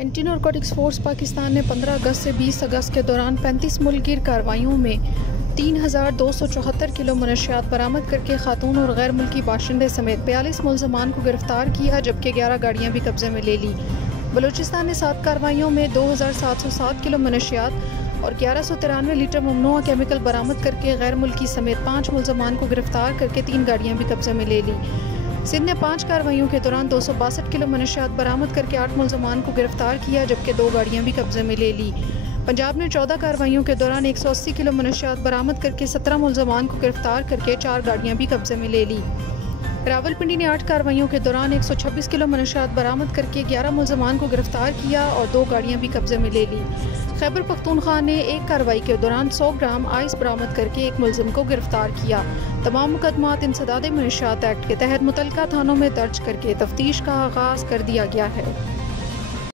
Anti narcotics force Pakistan ने 15 अगस्त से 20 अगस्त के दौरान 35 मुल्कगीर कार्रवाइयों में 3274 किलो मनशियात बरामद करके खातून और गैर मुल्की बाशिंदे समेत 42 मुलजमान को गिरफ्तार किया, जबकि 11 गाड़ियाँ भी कब्जे में ले ली। बलूचिस्तान ने 7 कार्रवाइयों में 2707 किलो मनशियात और 1193 लीटर ममनुआ केमिकल बरामद करके गैर मुल्की समेत 5 मुलजमान को गिरफ्तार करके 3 गाड़ियाँ भी कब्जे में ले ली। सिंध ने 5 कार्रवाइयों के दौरान 262 किलो मनशियात बरामद करके 8 मुलजमान को गिरफ्तार किया, जबकि 2 गाड़ियाँ भी कब्जे में ले ली। पंजाब ने 14 कार्रवाइयों के दौरान 180 किलो मनशियात बरामद करके 17 मुलजमान को गिरफ्तार करके 4 गाड़ियाँ भी कब्जे में ले ली। रावलपिंडी ने 8 कार्रवाइयों के दौरान 126 किलो मनशियात बरामद करके 11 मुलजमान को गिरफ्तार किया और 2 गाड़ियाँ भी कब्जे में ले ली। खैबर पख्तूनख्वा ने 1 कार्रवाई के दौरान 100 ग्राम आइस बरामद करके 1 मुलजिम को गिरफ्तार किया। तमाम मुकदमात इंसदाद मनशियात एक्ट के तहत मुतल्लिका थानों में दर्ज करके तफ्तीश का आगाज कर दिया गया है।